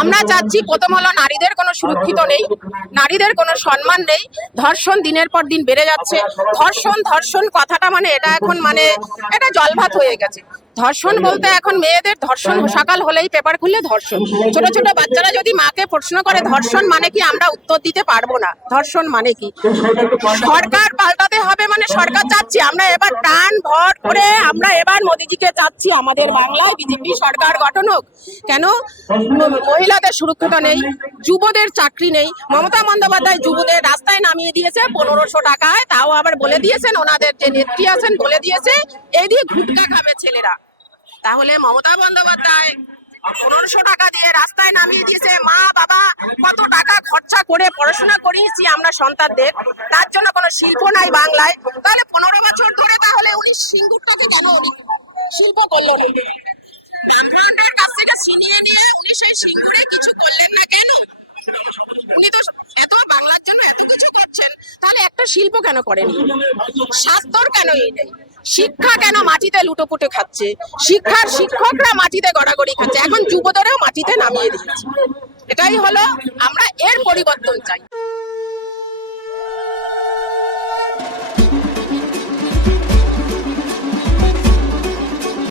আমরা চাচ্ছি প্রথম হলো নারীদের কোনো সুরক্ষিত নেই, নারীদের কোনো সম্মান নেই, ধর্ষণ দিনের পর দিন বেড়ে যাচ্ছে। ধর্ষণ ধর্ষণ কথাটা মানে এটা এখন মানে এটা জলভাত হয়ে গেছে। ধর্ষণ বলতে এখন মেয়েদের ধর্ষণ সকাল হলেই পেপার খুললে ধর্ষণ। ছোট ছোট বাচ্চারা যদি মাকে প্রশ্ন করে ধর্ষণ মানে কি, আমরা উত্তর দিতে পারবো না ধর্ষণ মানে কি। সরকার পাল্টাতে হবে, মানে সরকার চাচ্ছি আমরা এবার প্রাণ ভর করে আমরা এবার মোদিজিকে চাচ্ছি আমাদের বাংলায় বিজেপি সরকার গঠন হোক। কেন মহিলাদের সুরক্ষিত নেই, যুবদের চাকরি নেই। মমতা বন্দ্যোপাধ্যায় যুবদের রাস্তায় নামিয়ে দিয়েছে 1500 টাকায়, তাও আবার বলে দিয়েছেন ওনাদের যে নেত্রী আছেন বলে দিয়েছে এই দিয়ে গুটকা খাবে ছেলেরা। তাহলে মমতা বন্দ্যোপাধ্যায় 1500 টাকা দিয়ে রাস্তায় নামিয়ে দিয়েছে। মা বাবা কত টাকা খরচা করে পড়াশোনা করিয়েছি আমরা সন্তানদের, তার জন্য কোনো শিল্প নাই বাংলায়। তাহলে 15 বছর ধরে তাহলে উনি সিঙ্গুরটাকে কেন উনি শিল্প করলো না? ব্রাহ্মণদের কাছ থেকে ছিনিয়ে নিয়ে উনি সেই সিঙ্গুরে কিছু করলেন না কেন? উনি তো এত বাংলার জন্য এত কিছু করছেন, তাহলে একটা শিল্প কেন করেনি? স্বাস্থ্যর কেন এই নেই? শিক্ষা কেন মাটিতে লুটোপুটে খাচ্ছে? শিক্ষার শিক্ষকরা মাটিতে গড়াগড়ি খাচ্ছে, এখন যুবদেরও মাটিতে নামিয়ে দিচ্ছে। এটাই হলো, আমরা এর পরিবর্তন চাই।